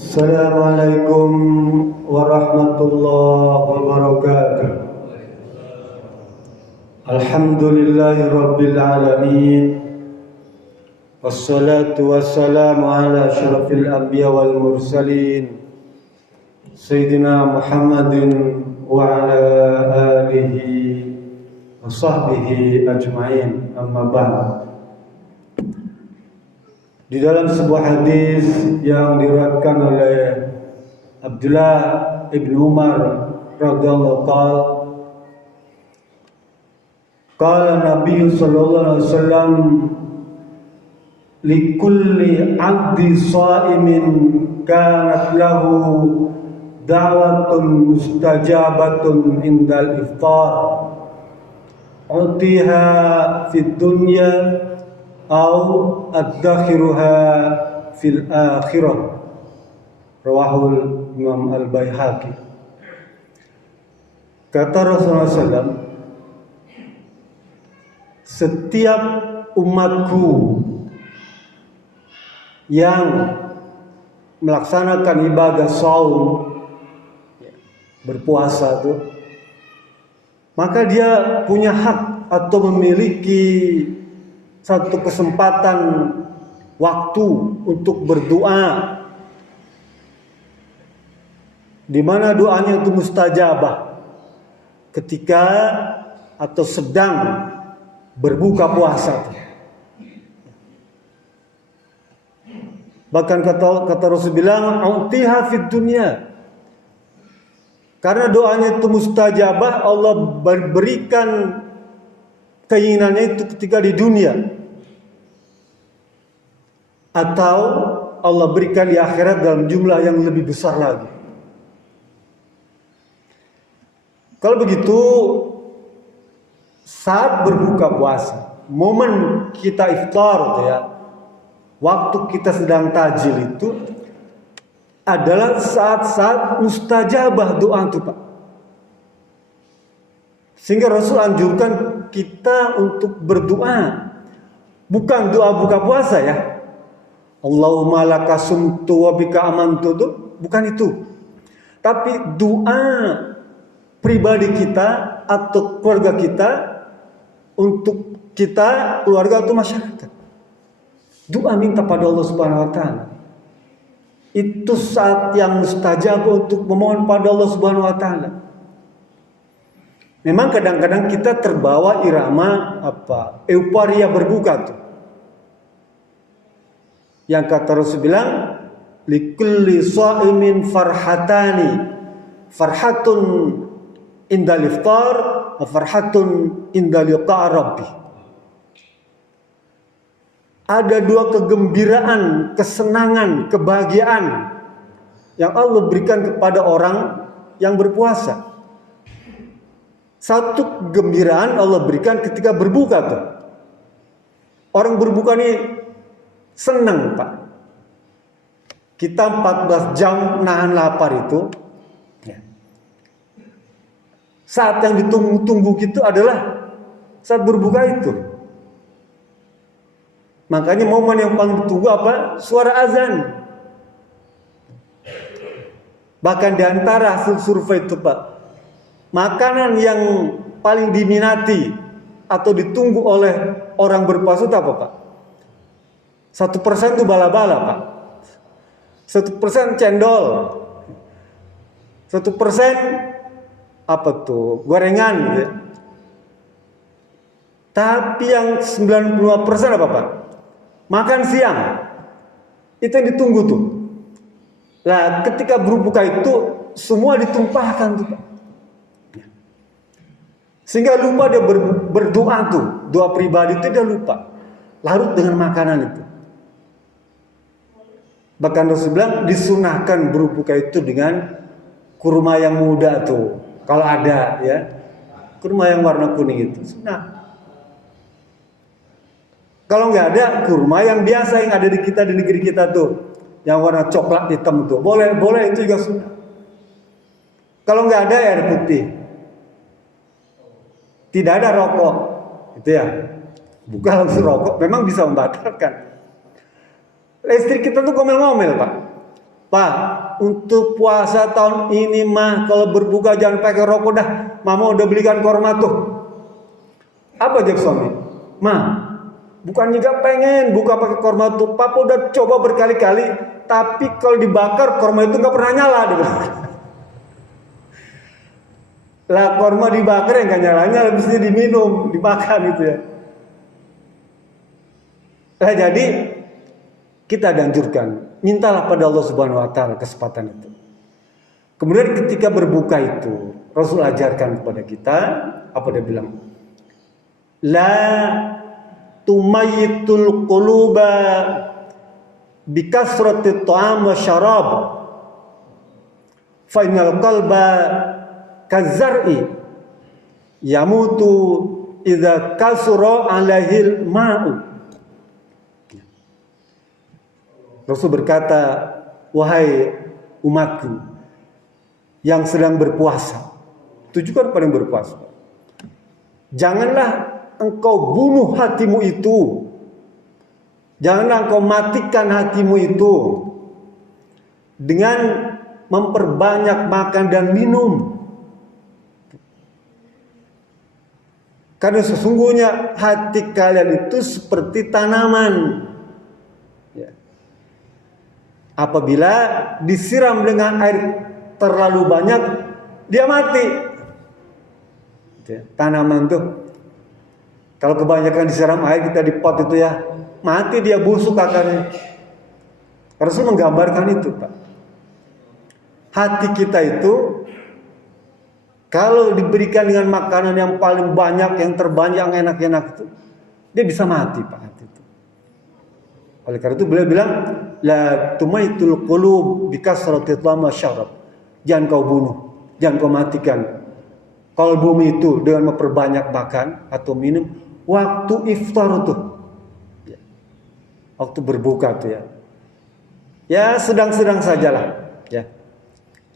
Assalamualaikum warahmatullahi wabarakatuh. Alhamdulillahi rabbil alamin. Wassalatu wassalamu ala asyrafil anbiya wal mursalin Sayyidina Muhammadin wa ala alihi wa sahbihi ajma'in. Amma ba'd. Di dalam sebuah hadis yang diriwayatkan oleh Abdullah ibn Umar radhiyallahu ta'ala, qala Nabi sallallahu alaihi wasallam, likulli 'abdi sha'imin kanat lahu da'watun mustajabatun indal iftar, utiha fid dunya au ad-dakhiruha fil akhirah. Rawahul Imam Al-Baihaqi. Kata Rasulullah SAW, setiap umatku yang melaksanakan ibadah saum, berpuasa itu, maka dia punya hak atau memiliki satu kesempatan waktu untuk berdoa, di mana doanya itu mustajabah ketika atau sedang berbuka puasa. Bahkan kata Rasul bilang, "Utiha fid dunya." Karena doanya itu mustajabah, Allah berikan keinginannya itu ketika di dunia, atau Allah berikan di akhirat dalam jumlah yang lebih besar lagi. Kalau begitu, saat berbuka puasa, momen kita iftar, waktu kita sedang tajil itu adalah saat-saat mustajabah doa itu, Pak. Sehingga Rasul anjurkan kita untuk berdoa, bukan doa buka puasa ya. Allahumma laka sumtu wa bika amantu, bukan itu. Tapi doa pribadi kita atau keluarga kita, untuk kita, keluarga atau masyarakat. Doa minta pada Allah Subhanahu wa taala. Itu saat yang mustajab untuk memohon pada Allah Subhanahu wa taala. Memang kadang-kadang kita terbawa irama euforia berbuka tuh. Yang kata Rasul bilang, likulli sha'imin farhatani, farhatun indal iftar wa farhatun indal liqa' rabbi. Ada dua kegembiraan, kesenangan, kebahagiaan yang Allah berikan kepada orang yang berpuasa. Satu kegembiraan Allah berikan ketika berbuka tuh. Orang berbuka ini senang, Pak. Kita 14 jam nahan lapar itu, saat yang ditunggu-tunggu itu adalah saat berbuka itu. Makanya momen yang paling ditunggu apa? Suara azan. Bahkan di antara hasil survei itu, Pak, makanan yang paling diminati atau ditunggu oleh orang berpuasa itu apa, Pak? 1% itu bala-bala, Pak. 1% cendol. 1% apa tuh? Gorengan gitu. Tapi yang 95% apa, Pak? Makan siang. Itu yang ditunggu tuh. Nah, ketika berbuka itu semua ditumpahkan tuh, Pak. Sehingga lupa dia berdoa tuh. Doa pribadi itu dia lupa. Larut dengan makanan itu. Bahkan Rasul bilang disunahkan berbuka itu dengan kurma yang muda tuh. Kalau ada ya. Kurma yang warna kuning itu. Sunah. Kalau nggak ada, kurma yang biasa yang ada di kita, di negeri kita tuh. Yang warna coklat hitam tuh. Boleh itu juga sunah. Kalau nggak ada, air putih. Tidak ada rokok. Itu ya. Bukan langsung rokok, memang bisa membatalkan. Listrik kita tuh ngomel-ngomel, Pak. Pak, untuk puasa tahun ini mah kalau berbuka jangan pakai rokok dah. Mama udah belikan korma tuh. Apa jawab suami? Ma, bukannya gak pengen buka pakai korma tuh. Papa udah coba berkali-kali, tapi kalau dibakar korma itu gak pernah nyala. Lah korma dibakar yang gak nyala-nyala, habisnya diminum, dimakan gitu ya. Nah, jadi kita dianjurkan, mintalah pada Allah Subhanahu wa taala kesempatan itu. Kemudian ketika berbuka itu, Rasul ajarkan kepada kita, apa dia bilang? La tumayyitul quluba bikasratit ta'am wa syarab. Fa innal qalba kazar'i yamutu idza kasura 'alaihil ma'u. Rasul berkata, wahai umatku yang sedang berpuasa, tujukan paling berpuasa, janganlah engkau bunuh hatimu itu, janganlah engkau matikan hatimu itu dengan memperbanyak makan dan minum. Karena sesungguhnya hati kalian itu seperti tanaman. Apabila disiram dengan air terlalu banyak, dia mati. Tanaman tuh, kalau kebanyakan disiram air kita di pot itu ya, mati dia, busuk akarnya. Rasul menggambarkan itu, Pak. Hati kita itu kalau diberikan dengan makanan yang paling banyak, yang terbanyak, yang enak-enak itu, dia bisa mati, Pak, hati itu. Oleh karena itu beliau bilang, la tumaitul qulub bikasratit ta'am wa syarab. Jangan kau bunuh, jangan kau matikan kalbumu itu dengan memperbanyak makan atau minum waktu iftar itu. Waktu berbuka itu ya. Ya sedang-sedang sajalah, ya.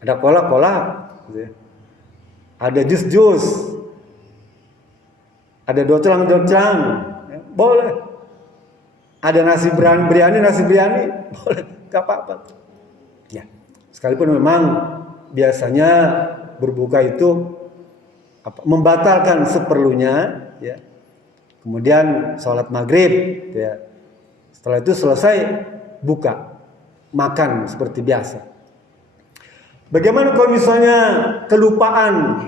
Ada kolak-kolak, gitu ya. Ada jus-jus. Ada docelang-docelang, ya, boleh. Ada nasi biryani, boleh, gak apa-apa. Ya, sekalipun memang biasanya berbuka itu membatalkan seperlunya, ya. Kemudian sholat maghrib, ya. Setelah itu selesai buka, makan seperti biasa. Bagaimana kalau misalnya kelupaan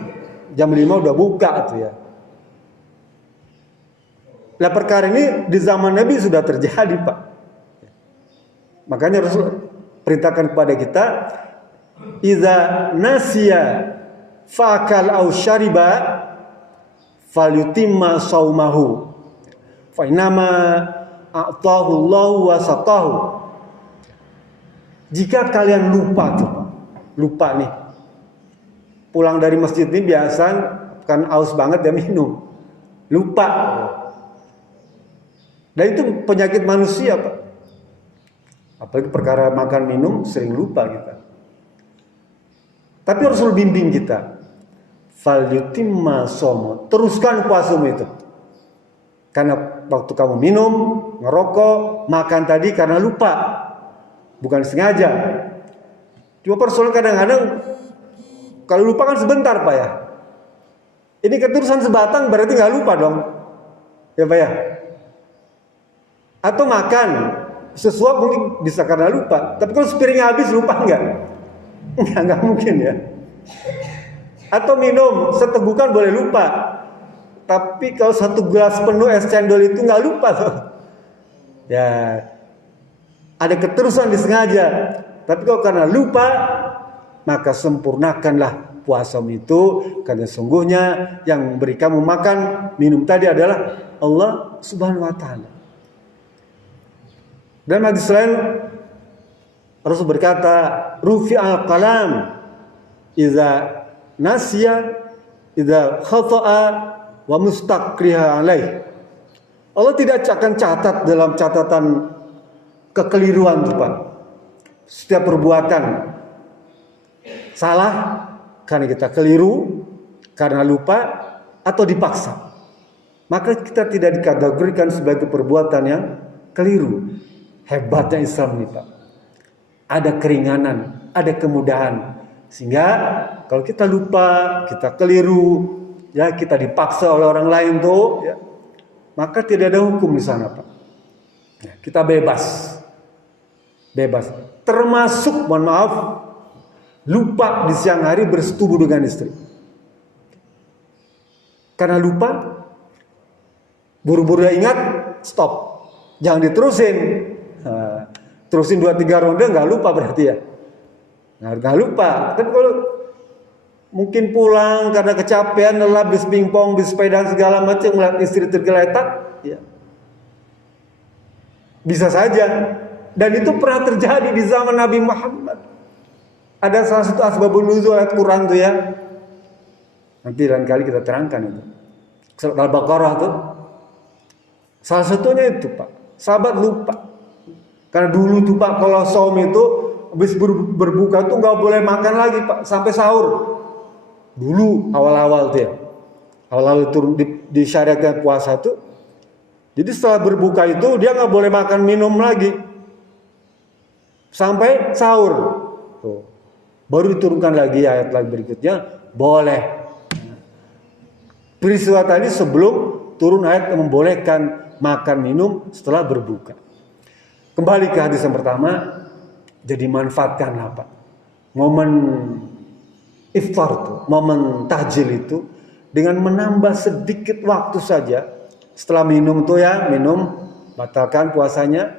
jam 5 udah buka tuh ya? Nah, perkara ini di zaman Nabi sudah terjadi, Pak. Makanya Rasul perintahkan kepada kita, iza nasiya fakal au syariba falyutimma saumahu fa inama a'tahu Allahu wa saqahu. Jika kalian lupa tuh, lupa nih, pulang dari masjid ini biasa kan aus banget ya minum, lupa. Dan itu penyakit manusia, Pak. Apalagi perkara makan minum sering lupa kita. Tapi Rasul bimbing kita, falyutimma shaum, teruskan puasamu itu. Karena waktu kamu minum, ngerokok, makan tadi karena lupa, bukan sengaja. Cuma persoalan kadang-kadang kalau lupa kan sebentar, Pak ya. Ini keterusan sebatang berarti nggak lupa dong, ya Pak ya. Atau makan sesuap mungkin bisa karena lupa, tapi kalau sepiringnya habis lupa nggak mungkin ya. Atau minum setegukan boleh lupa, tapi kalau satu gelas penuh es cendol itu nggak lupa tuh. Ya, ada keterusan disengaja. Tapi kalau karena lupa, maka sempurnakanlah puasamu itu, karena sungguhnya yang beri kamu makan minum tadi adalah Allah Subhanahu wa taala. Dan hadis lain Rasul berkata, rufi al-qalam idza nasiya idza khata'a wa mustaqriha alaih. Allah tidak akan catat dalam catatan kekeliruan, Pak. Setiap perbuatan salah karena kita keliru, karena lupa atau dipaksa, maka kita tidak dikategorikan sebagai perbuatan yang keliru. Hebatnya Islam nih, Pak. ada keringanan, ada kemudahan. Sehingga kalau kita lupa, kita keliru, ya kita dipaksa oleh orang lain tuh, ya, maka tidak ada hukum di sana, Pak. Ya, kita bebas. Termasuk, mohon maaf, lupa di siang hari bersetubuh dengan istri. Karena lupa, buru-buru ingat, stop. Jangan diterusin. Terusin 2-3 ronde nggak lupa berarti ya. Nggak lupa. Tapi kalau mungkin pulang karena kecapean, lelah, bis pingpong, bis sepeda segala macam, melihat istri tergeletak, ya. Bisa saja. Dan itu pernah terjadi di zaman Nabi Muhammad. Ada salah satu asbabun nuzul ayat Quran tuh ya. Nanti lain kali kita terangkan itu. Surat Al-Baqarah tuh. Salah satunya itu, Pak. Sahabat lupa. Karena dulu tuh Pak, kalau saum itu habis berbuka tuh nggak boleh makan lagi Pak sampai sahur. Dulu awal-awal tuh ya. Awal-awal turun disyariatkan puasa tuh. Jadi setelah berbuka itu dia nggak boleh makan minum lagi sampai sahur. Tuh. Baru diturunkan lagi ayat lagi berikutnya boleh. Peristiwa tadi sebelum turun ayat yang membolehkan makan minum setelah berbuka. Kembali ke hadis yang pertama, jadi manfaatkanlah Pak momen iftar tuh, momen tahjil itu dengan menambah sedikit waktu saja. Setelah minum tuh ya, minum batalkan puasanya,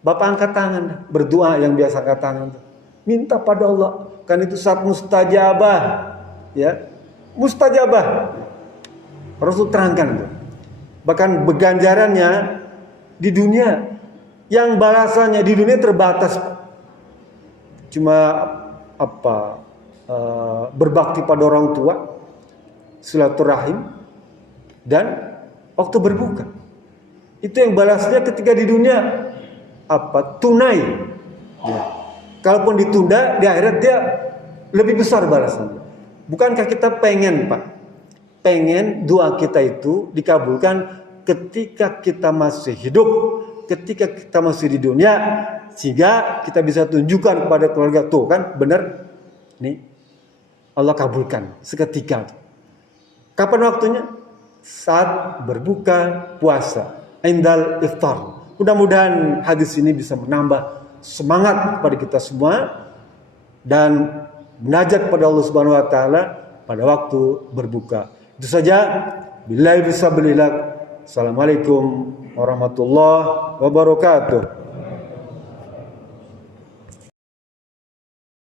Bapak angkat tangan, berdoa yang biasa angkat tangan tuh. Minta pada Allah, kan itu saat mustajabah, ya, mustajabah. Rasul terangkan tuh. Bahkan beganjarannya di dunia, yang balasannya di dunia terbatas. Cuma berbakti pada orang tua, silaturahim, dan waktu berbuka. Itu yang balasnya ketika di dunia tunai. Ya. Kalaupun ditunda di akhirat dia lebih besar balasannya. Bukankah kita pengen Pak? Pengen doa kita itu dikabulkan ketika kita masih hidup, ketika kita masih di dunia, sehingga kita bisa tunjukkan kepada keluarga tuh kan benar nih Allah kabulkan seketika. Kapan waktunya? Saat berbuka puasa, indal iftar. Mudah-mudahan hadis ini bisa menambah semangat kepada kita semua dan munajat pada Allah Subhanahu wa taala pada waktu berbuka. Itu saja. Billahi bisabilillah. Assalamualaikum warahmatullahi wabarakatuh.